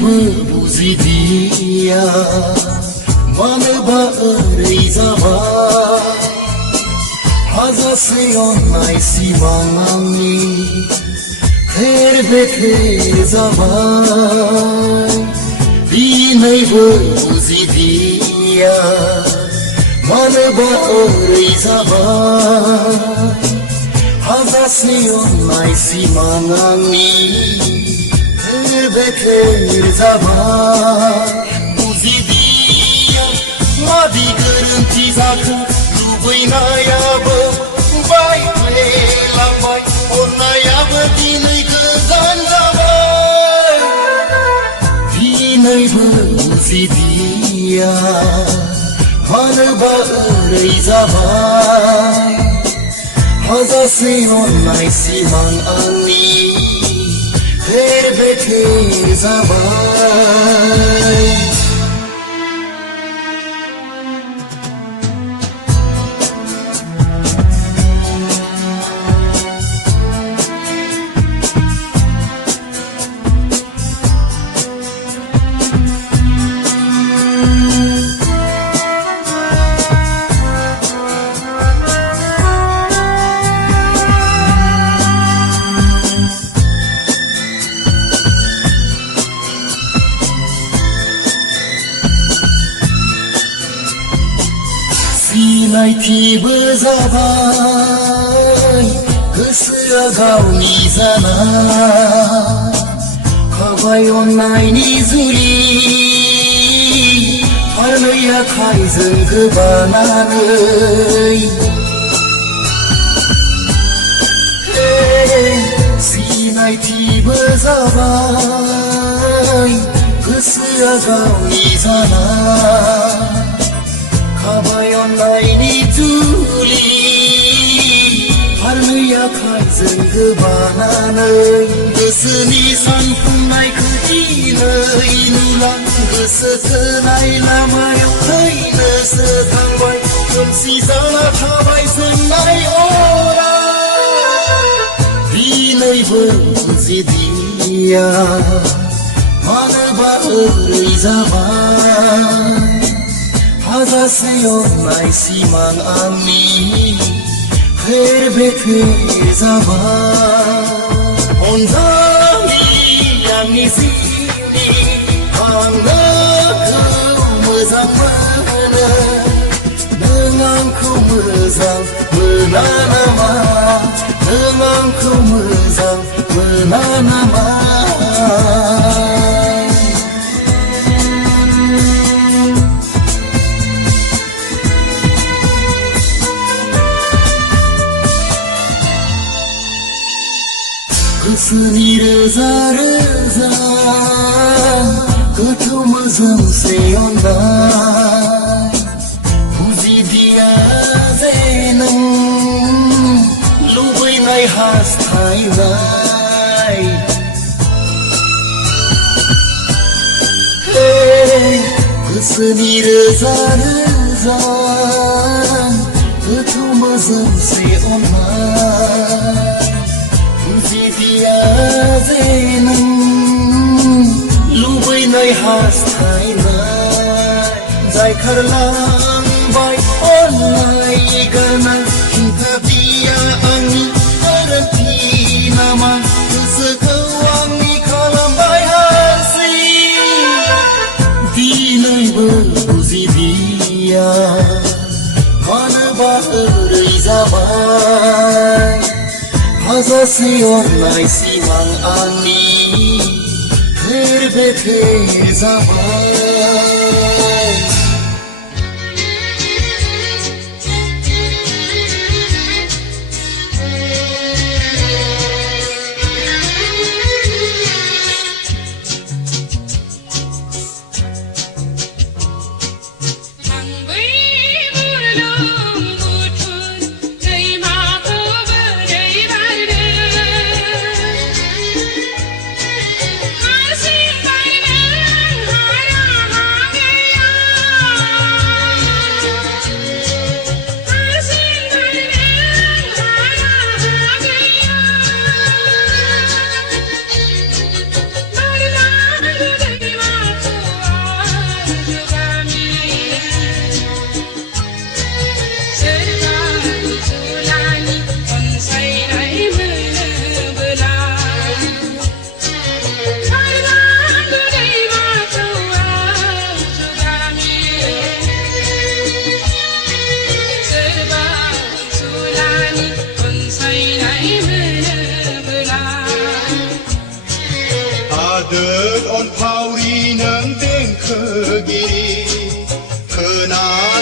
दिनैबो बुजिदिया मानोबा ओरै जाबाय हाजासे अननाय सिमां आंनि फेर बेथेर जाबाय दिनैबो बुजिदिया मानोबा ओरै जाबाय हाजासे अननाय सिमां आंनि फेर बेथेर जाबाय बुजिदिया मादि गोरोन्थि जाखो लुबैनायाबो बायफ्लेलांबाय अननायाबो दिनै गोजान जाबाय दिनैबो बुजिदिया मानोबा ओरै जाबाय हाजासे अननाय सिमां आंनि फेर बेथेर जाबाय सिनायथिबो जाबाय गोसोआ गावनि जाना खाबाय अननायनि जुलि फारनै आखाइजों गोबानानै सिनायथिबो जाबाय गोसोआ गावनि जाना खाबाय अननायनि जुलि फारनै आखाइजों गोबानानै गोसोनि सानफुंनायखौ दिनै नुला गोसो थोनाय लामायाव थैनोसो थांबाय खोमसि जाना थाबाय जोंनाय अरा दिनैबो बुजिदिया मानोबा ओरै जाबाय हाजासे अननाय सिमां आंनि फेर बेथेर जाबाय अनजालि आंनि जिउनि आं नोंखौ मोजां मोनो नों आंखौ मोजां मोना नामा नों आंखौ मोजां मोना नामा गोसोनि रोजा रोजा गोथौ मोजोंसे अननाय बुजिदिया जे नों लुबैनाय हास्थायनाय गोसोनि रोजा रोजा गोथौ मोजोंसे अननाय बुजिदिया जे नों लुबैनाय हास्थायनाय जाय खारलांबाय अननाय गोनां खिन्थादिया आंनि गोरोन्थि नामा गोसोखौ आंनि खालामबाय हारसिं दिनैबो बुजिदिया मानोबा ओरै जाबाय हाजासे अननाय सिमां आंनि फेर बेथेर जाबाय Hãy subscribe cho kênh Ghiền Mì Gõ để không bỏ lỡ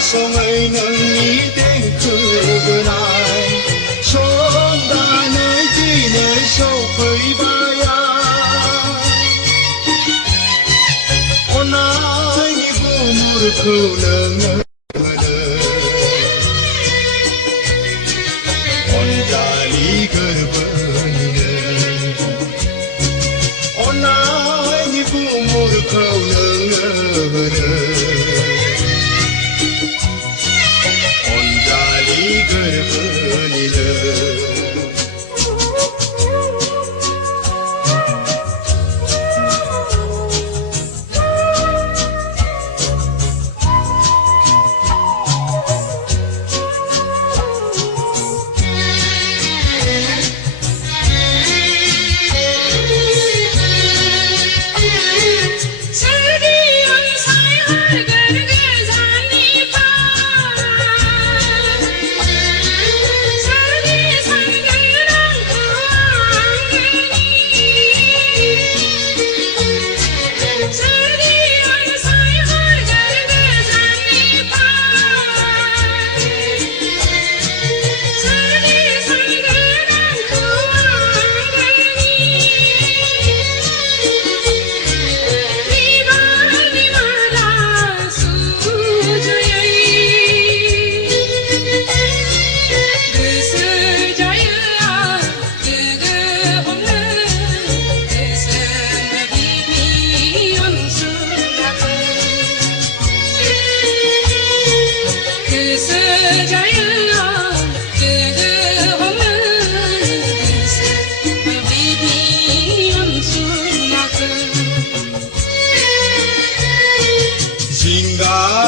송의 능이 된 그날 손단을 지내 소의 바야 오나이 부물 그능을 온자리 그르버니는 오나이 부물 그능을 온자리 그르버니는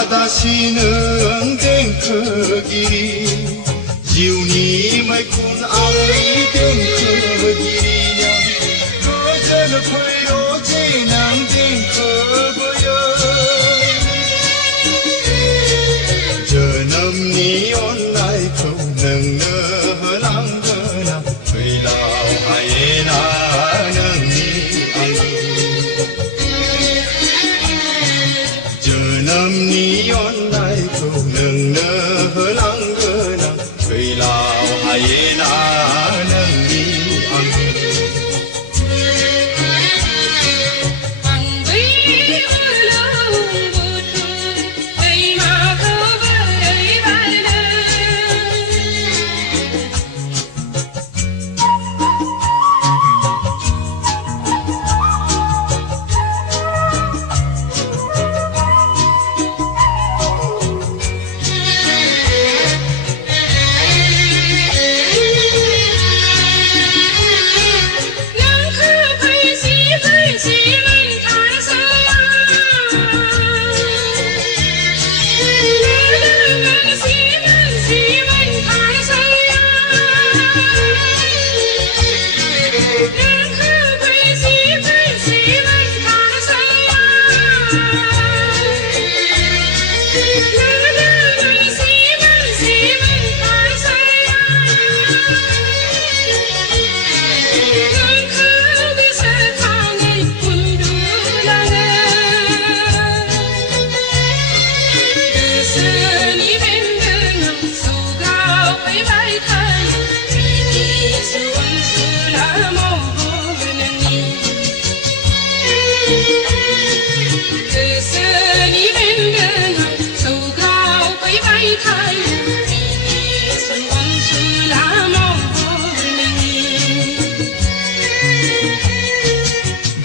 다시는 된 그 길이 지우님의 군 아이 된 그 길이냐 그저는 풀로 진앙된 그거여 저놈니 온나이 그능너랑 그나 의라하에 나는 니 아니 저놈니 온나이 그능너랑 그나 의라하에 나는 니 아니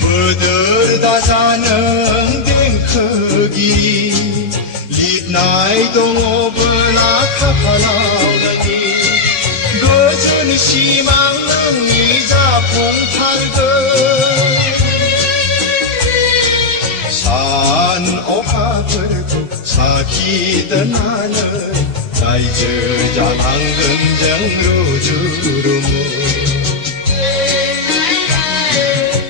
버들다 사는 된 크기 립나이 동업을나 카파나오더니 거저는 시망능 이자 봉팔거 산 오하벌고 사기던 나는 나이 저자 방금정으로 주름을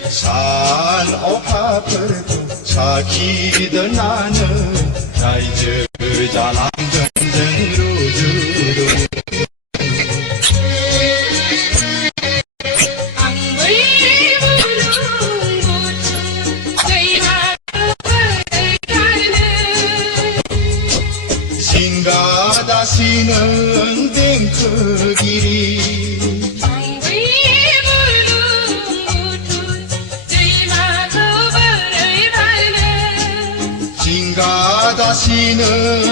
산 오파벌고 사기던 나는 나이 저자 방금정으로 주름을 징가다시는 뱅크길이 징가다시는